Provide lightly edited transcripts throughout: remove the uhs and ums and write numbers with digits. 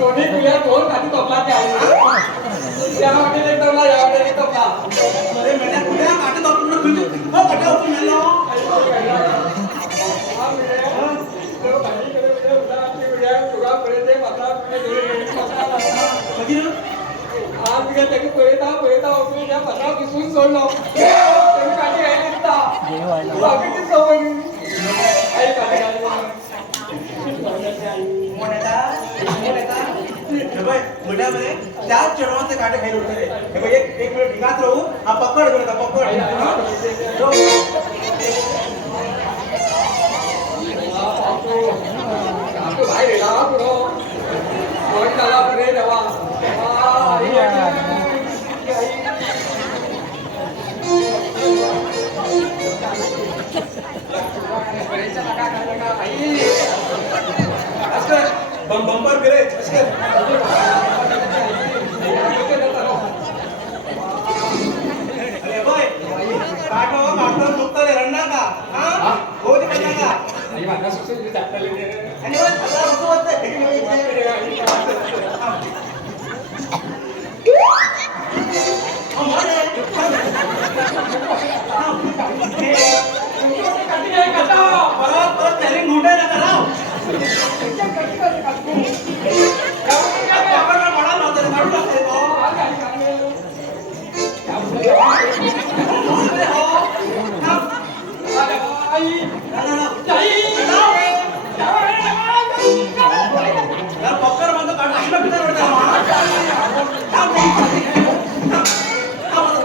दोन्ही तुझ्या दोन खाली तोपला त्या त्या वाटेल एक तोपला या वाटेल एक तोपला अरे मेल्या कुठल्या काटे तोपला तुझी हो कटे होतो मेलो हा मिळे तो भाई कडे मिळे उदा आपली मिळे तुगा पडे ते पत्रा पुणे दोरे पत्रा कधी आज बिगा त्याके पळेता ओपली त्या पत्रा किसून सोडलो तुम्ही काठी आहे दिसता बाकीची सवय आई काठी मोठा हे बाय मोठ्यामध्ये त्याच चढवाचे काटे खायला उठले हे बाय एक मिनिट ढिगात राहू हा पकड बरं का पकड आपको भाई रेला पुरो और चला परे दवा बंपर फिरे अरे बाय काटो काटो दुखतो रे रडणार का हा हो ते म्हणणार का आई माझा सुसुल जातले आणि मग मला असं परत तरी मोठे नका राव बडा नव्हतं काढू लागते पक्कर बांधतो काढू असला पिता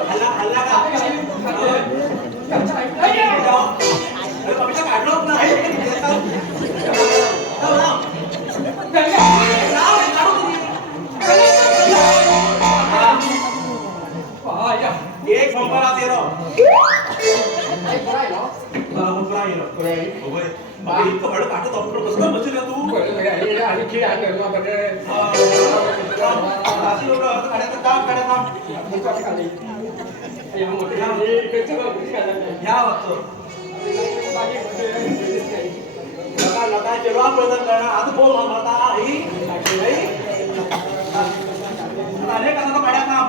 हल्ला हल्ला का काढलो नाही एक बंपर आते रहो इतकं बडं काटत कसं बसेल तू आणि खिळ आणि ह्या वाटतो लगा जेव्हा प्रदान करणार आता बोल म्हणता अनेक आता पाड्या काम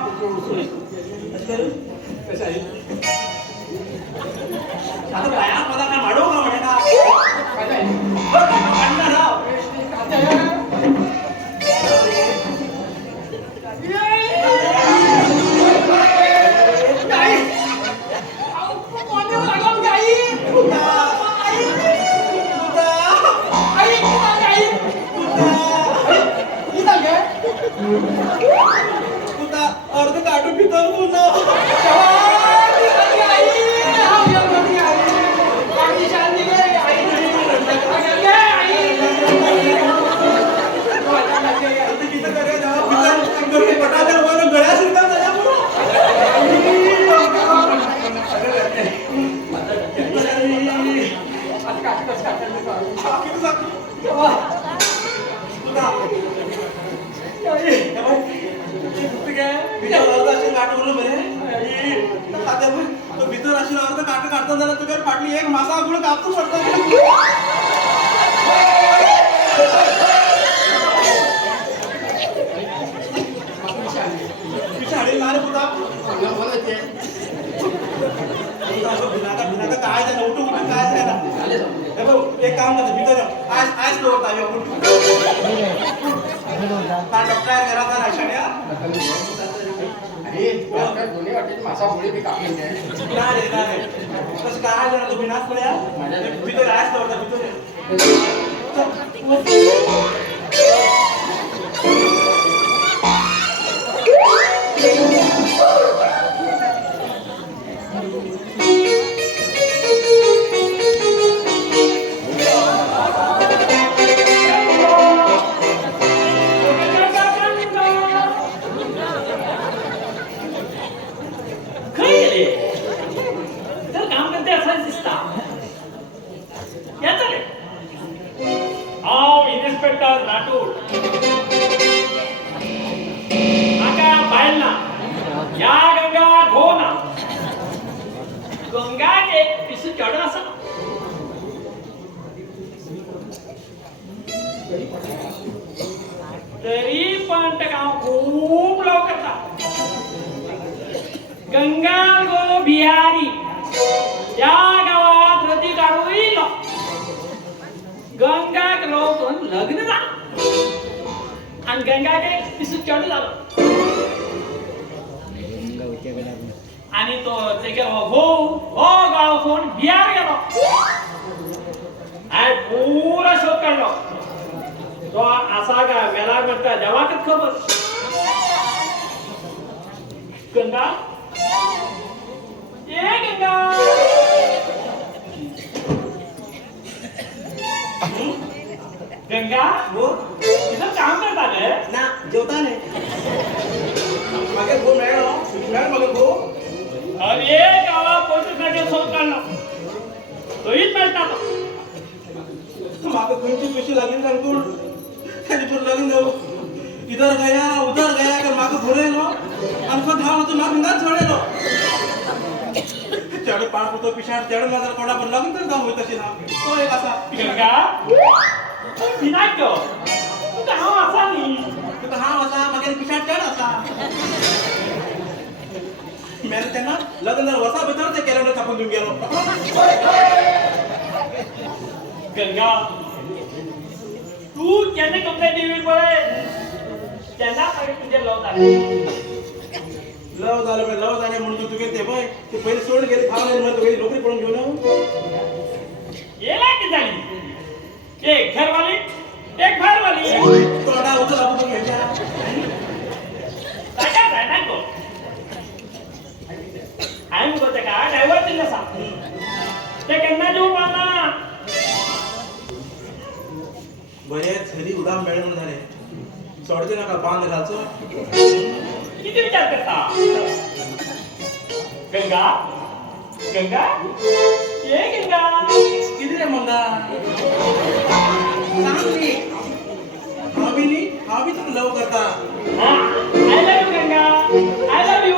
आता बाया मला काय माडो का म्हणे अर्ध काढून पितो भीतर अशी अर्ध काट काढता झाला तुझ्या पाटली एक मासा गुळ कापतो पडतो पिछाडी लाल पुता भिनाका काय झालं उठू उठू काय झालं एक काम करतो भीतर आज आज दौडता डॉक्टर घरात राशाड्या दोन्ही वाटेल मासा मुळे मी कापले नाही कसं काय झालं तुम्ही नाच पड्या भीतर आज दौडता इन्स्पेक्टर राठोड नाका बायलना या गंगा घोना गंगा एक पिसू चढ असा तरी पण ते काम खूप लवकर जात. गंगा गो बिहारी या गावात रती काढू येईल. गंगा लोक लग्न झालं आणि गंगा काय पिसून चढू झालं आणि तो ते हो गाव फोन बिहार गेलो आणि पुरा शोध काढलो. तो असा का मेला म्हणता जवाकच खबर. गंगा ए गंगा गंगा हो तिथं काम करत आलं ना जेवता नाही मागे गो मिळालो मिळाल मागे गो अरे गावा पोलीस शोध काढला तोहीच मिळतात. मागे कोणची पैसे लागेल सांगतो खाली पण लागून जाऊ इधर गया उधर गया कर मागे घोरेलो आणि पण धाव तो मागे ना छोडेलो चढ पाण होतो पिशाड चढ माझा कोडा पण लागून तर जाऊ तशी ना तो एक असा गंगा विनायक तू गाव असा नाही तू तर हा असा मागे पिशाड चढ असा मेरे त्यांना लग्न वसा बेतर ते कॅलेंडर छापून देऊन गेलो. गंगा तू त्याने कपडे देवी पळे त्यांना तुझे लव झाले लव झाले म्हणून तू घेते बाय ते पहिले सोड गेले खाव नाही म्हणतो गेली नोकरी पडून घेऊन येला की झाली एक घरवाली तोडा उचल आपण घ्यायच्या काय नाही को आहे मग ते का ड्रायव्हर दिला सांग ते केन्ना देऊ पाना बरेच घरी उदाम मिळून झाले सोडते नका बांध घालचो. किती विचार करता गंगा ये गंगा किती रे मंगा चांगली हा बी तुम्ही लव करता. I love you Ganga I love you.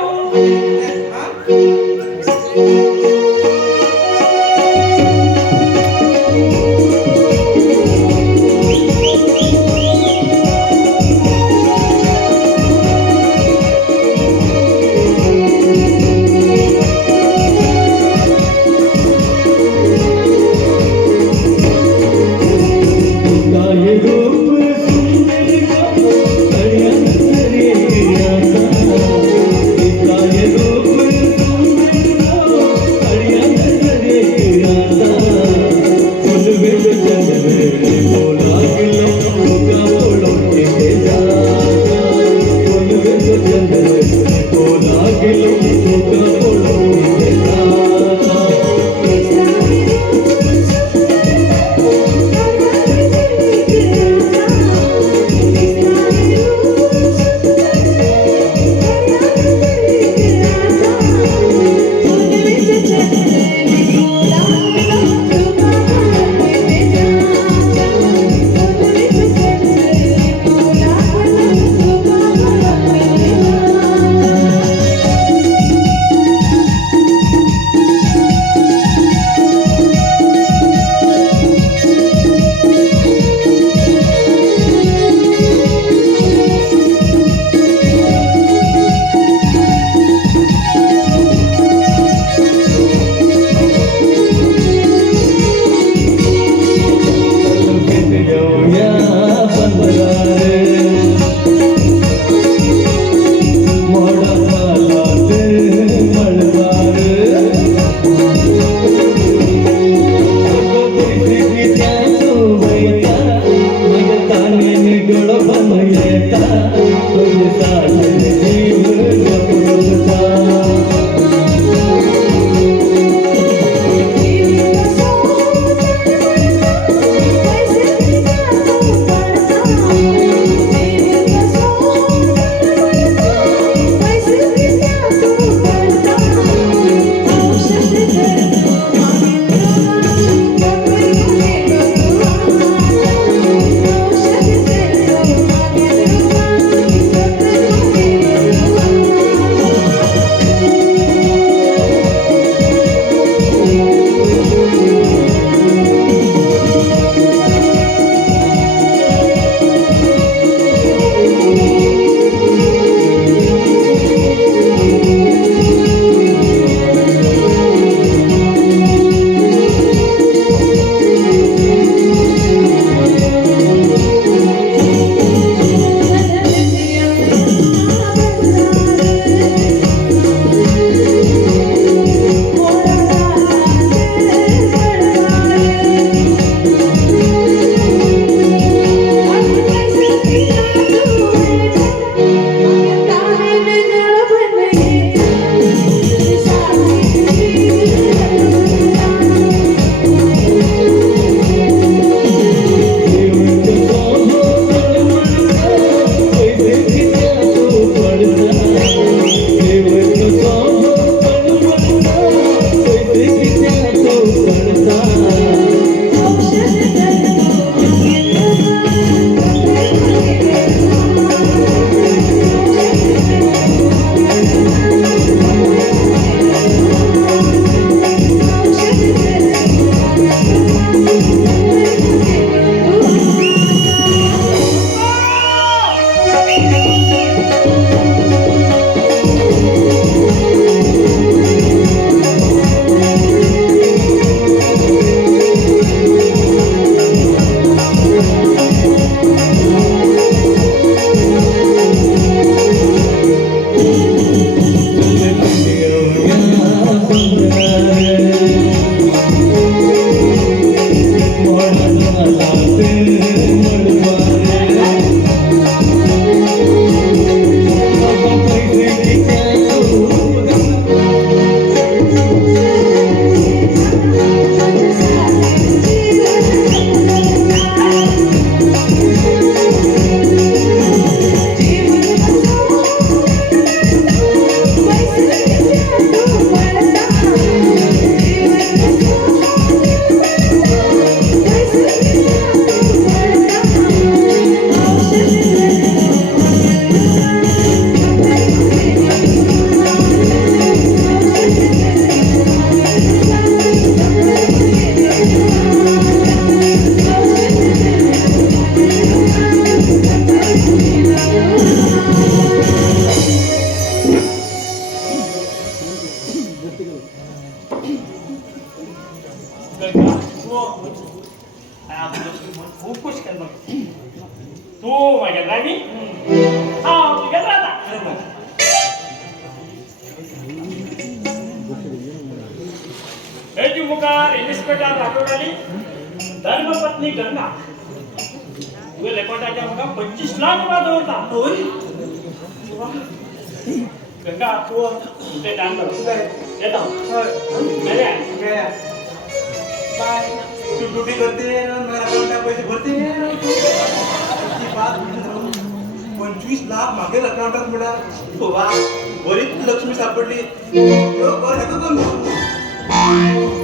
तू मागेल राणी हा तुझ्यात राहता खरं ना. हेची मुखार इन्स्पेक्टर राठोडाली धर्मपत्नी गंगा तुझ्या लेकोटाच्या मुखार 25 लाख रुपये दौरता होय गंगा हो ते दान कर काय येतो होय मेल्या गया बाय तू ड्युटी करते मला अकाउंटला पैसे भरते ती बात 25 लाख मागेल अकाउंटात मिळा हो वा बरीच लक्ष्मी सापडली बरं ह्याचं पण